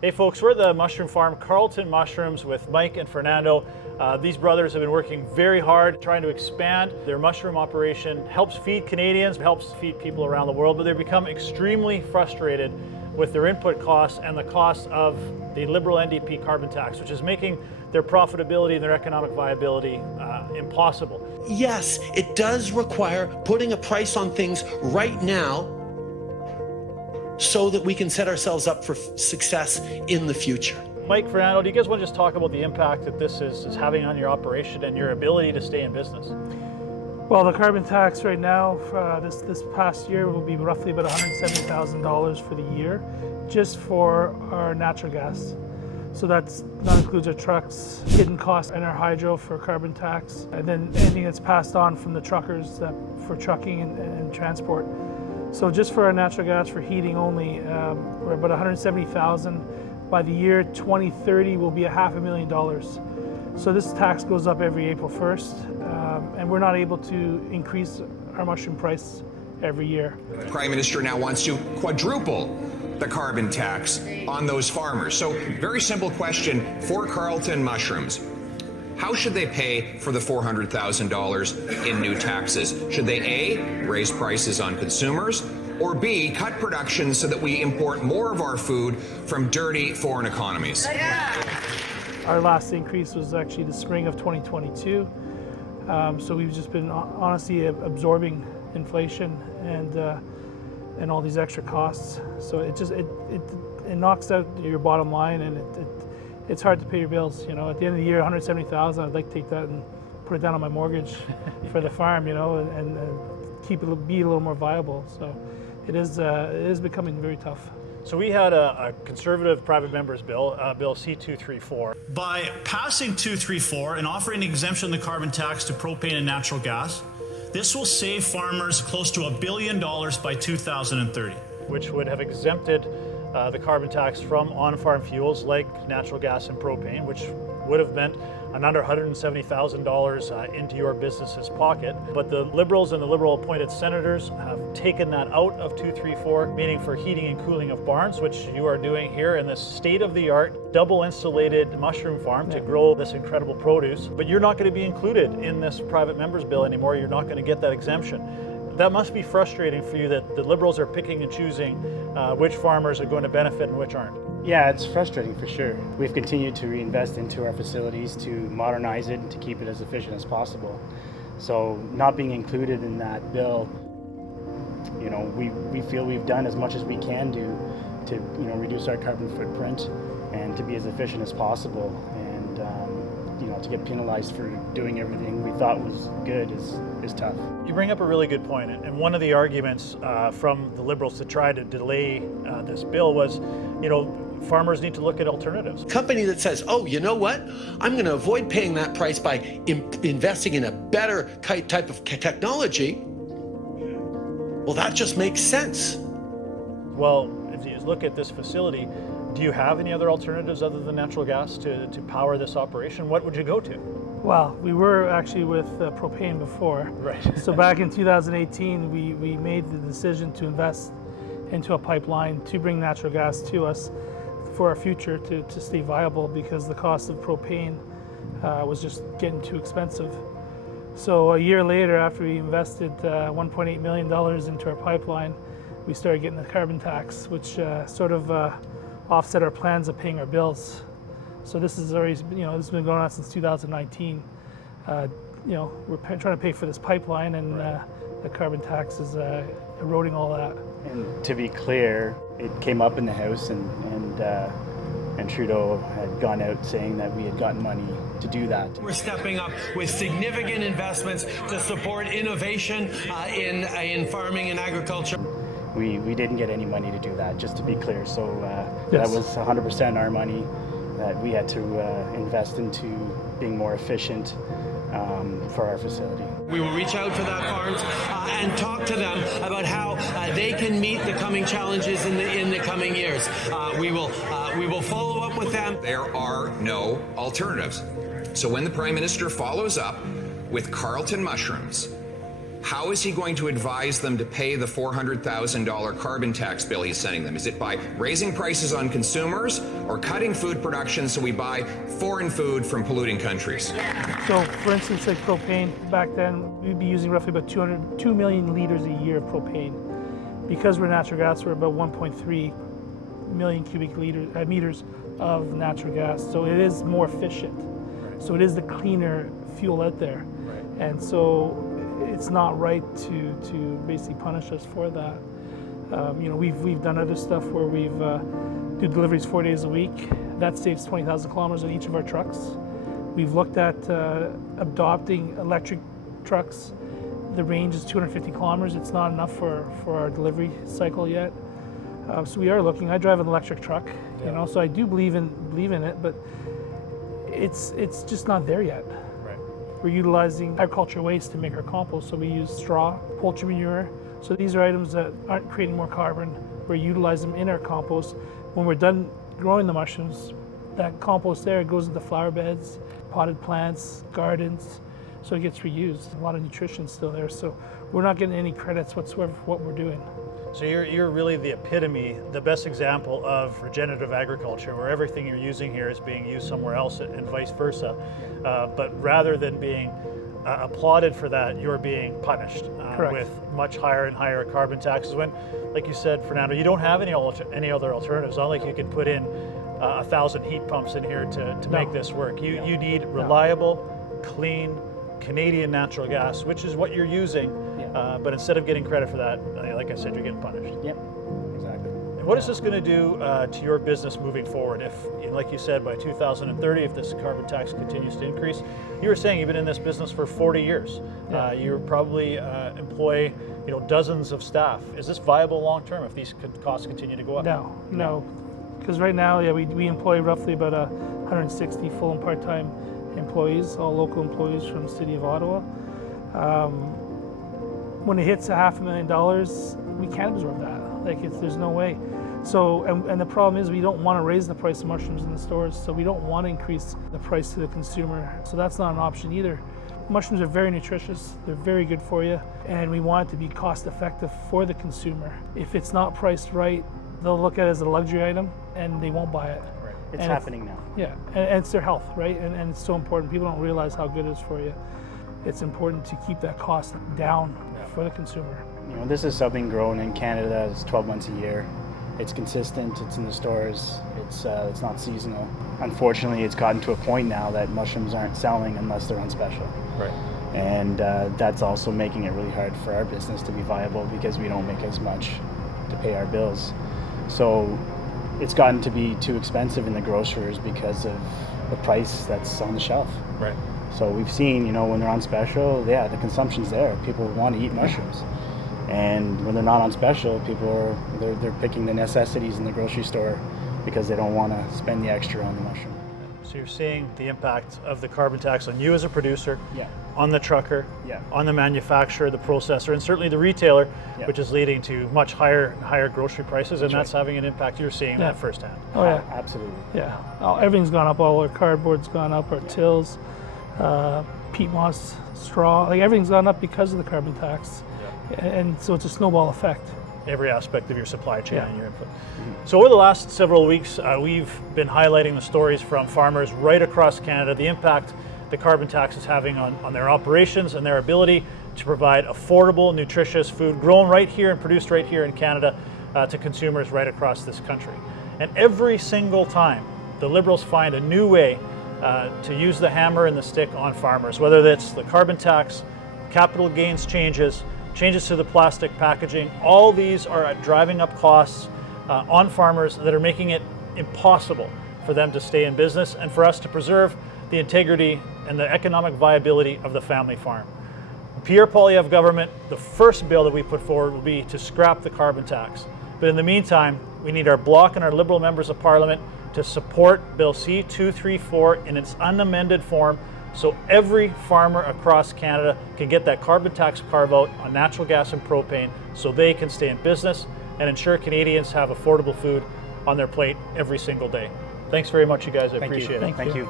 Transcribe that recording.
Hey folks, we're at the mushroom farm, Carleton Mushrooms, with Mike and Fernando. These brothers have been working very hard trying to expand their mushroom operation. Helps feed Canadians, helps feed people around the world, but they've become extremely frustrated with their input costs and the costs of the Liberal NDP carbon tax, which is making their profitability and their economic viability impossible. Yes, it does require putting a price on things right now so that we can set ourselves up for success in the future. Mike, Fernando, do you guys want to just talk about the impact that this is having on your operation and your ability to stay in business? Well, the carbon tax right now, this past year, will be roughly about $170,000 for the year, just for our natural gas. So that includes our trucks, hidden costs, and our hydro for carbon tax, and then anything that's passed on from the truckers for trucking and transport. So just for our natural gas for heating only, we're about $170,000. By the year 2030, will be $500,000. So this tax goes up every April 1st, and we're not able to increase our mushroom price every year. The Prime Minister now wants to quadruple the carbon tax on those farmers. So very simple question for Carleton Mushrooms. How should they pay for the $400,000 in new taxes? Should they A, raise prices on consumers, or B, cut production so that we import more of our food from dirty foreign economies? Our last increase was actually the spring of 2022. So we've just been honestly absorbing inflation and all these extra costs. So it knocks out your bottom line, and it's hard to pay your bills. You know, at the end of the year, $170,000. I'd like to take that and put it down on my mortgage for the farm. You know, and be a little more viable. So it is becoming very tough. So we had a Conservative private member's bill, Bill C-234. By passing 234 and offering an exemption on the carbon tax to propane and natural gas, this will save farmers close to $1 billion by 2030. Which would have exempted the carbon tax from on-farm fuels like natural gas and propane, which would have meant another $170,000 into your business's pocket. But the Liberals and the Liberal-appointed senators have taken that out of 234, meaning for heating and cooling of barns, which you are doing here in this state-of-the-art, double-insulated mushroom farm to grow this incredible produce. But you're not going to be included in this private member's bill anymore. You're not going to get that exemption. That must be frustrating for you that the Liberals are picking and choosing which farmers are going to benefit and which aren't. Yeah, it's frustrating for sure. We've continued to reinvest into our facilities to modernize it and to keep it as efficient as possible. So not being included in that bill, you know, we feel we've done as much as we can do to, you know, reduce our carbon footprint and to be as efficient as possible. And you know, to get penalized for doing everything we thought was good is tough. You bring up a really good point, and one of the arguments from the Liberals to try to delay this bill was, you know, farmers need to look at alternatives. Company that says, oh, you know what? I'm going to avoid paying that price by investing in a better type of technology. Well, that just makes sense. Well, if you look at this facility, do you have any other alternatives other than natural gas to power this operation? What would you go to? Well, we were actually with propane before. Right. So back in 2018, we made the decision to invest into a pipeline to bring natural gas to us for our future to stay viable, because the cost of propane was just getting too expensive. So a year later, after we invested $1.8 million into our pipeline, we started getting the carbon tax, which sort of offset our plans of paying our bills. So this is already, you know, this has been going on since 2019. You know, we're trying to pay for this pipeline, and the carbon tax is eroding all that. And to be clear, it came up in the House, and Trudeau had gone out saying that we had gotten money to do that. We're stepping up with significant investments to support innovation in farming and agriculture. We didn't get any money to do that, just to be clear. So Yes. That was 100% our money that we had to invest into being more efficient for our facility. We will reach out to that farms and talk to them about how they can meet the coming challenges in the coming years. We will follow up with them. There are no alternatives. So when the Prime Minister follows up with Carleton Mushrooms, how is he going to advise them to pay the $400,000 carbon tax bill he's sending them? Is it by raising prices on consumers or cutting food production so we buy foreign food from polluting countries? So, for instance, like propane, back then we'd be using roughly about 2 million liters a year of propane. Because we're natural gas, we're about 1.3 million cubic meters of natural gas. So it is more efficient. So it is the cleaner fuel out there. And so it's not right to basically punish us for that. We've done other stuff where we've do deliveries 4 days a week. That saves 20,000 kilometers on each of our trucks. We've looked at adopting electric trucks. The range is 250 kilometers. It's not enough for our delivery cycle yet. So we are looking. I drive an electric truck, so I do believe in it, but it's just not there yet. We're utilizing agricultural waste to make our compost, so we use straw, poultry manure. So these are items that aren't creating more carbon. We utilize them in our compost. When we're done growing the mushrooms, that compost there goes into flower beds, potted plants, gardens, so it gets reused. A lot of nutrition still there, so we're not getting any credits whatsoever for what we're doing. So you're really the epitome, the best example of regenerative agriculture, where everything you're using here is being used somewhere else and vice versa. But rather than being applauded for that, you're being punished with much higher and higher carbon taxes. When, like you said, Fernando, you don't have any other alternatives. Not like you can put in 1,000 heat pumps in here to make this work. You need reliable, clean, Canadian natural gas, which is what you're using. But instead of getting credit for that, like I said, you're getting punished. Yep, exactly. And what is this going to do to your business moving forward? If, like you said, by 2030, if this carbon tax continues to increase, you were saying you've been in this business for 40 years. You probably employ, dozens of staff. Is this viable long term if these costs continue to go up? No, because right now, we employ roughly about 160 full and part-time employees, all local employees from the city of Ottawa. When it hits $500,000, we can't absorb that. There's no way. So, and the problem is we don't want to raise the price of mushrooms in the stores, so we don't want to increase the price to the consumer. So that's not an option either. Mushrooms are very nutritious, they're very good for you, and we want it to be cost effective for the consumer. If it's not priced right, they'll look at it as a luxury item and they won't buy it. It's happening now. Yeah, and it's their health, right? And it's so important. People don't realize how good it is for you. It's important to keep that cost down for the consumer. This is something grown in Canada. It's 12 months a year. It's consistent. It's in the stores. It's not seasonal. Unfortunately, it's gotten to a point now that mushrooms aren't selling unless they're on special. Right. And that's also making it really hard for our business to be viable because we don't make as much to pay our bills. So it's gotten to be too expensive in the grocers because of the price that's on the shelf. Right. So we've seen, when they're on special, the consumption's there. People want to eat mushrooms. And when they're not on special, they're picking the necessities in the grocery store because they don't want to spend the extra on the mushroom. So you're seeing the impact of the carbon tax on you as a producer, on the trucker, on the manufacturer, the processor, and certainly the retailer, which is leading to much higher grocery prices, and that's having an impact. You're seeing that firsthand. Oh yeah, absolutely. Yeah, everything's gone up. All our cardboard's gone up. Our tills, peat moss, straw, everything's gone up because of the carbon tax, and so it's a snowball effect. Every aspect of your supply chain and your input. So over the last several weeks, we've been highlighting the stories from farmers right across Canada, the impact the carbon tax is having on their operations and their ability to provide affordable, nutritious food grown right here and produced right here in Canada to consumers right across this country. And every single time, the Liberals find a new way to use the hammer and the stick on farmers, whether that's the carbon tax, capital gains changes to the plastic packaging. All these are driving up costs on farmers that are making it impossible for them to stay in business and for us to preserve the integrity and the economic viability of the family farm. Pierre Poilievre government, the first bill that we put forward will be to scrap the carbon tax. But in the meantime, we need our Bloc and our Liberal members of Parliament to support Bill C-234 in its unamended form, so every farmer across Canada can get that carbon tax carve-out on natural gas and propane so they can stay in business and ensure Canadians have affordable food on their plate every single day. Thanks very much, you guys. I appreciate it. Thank you.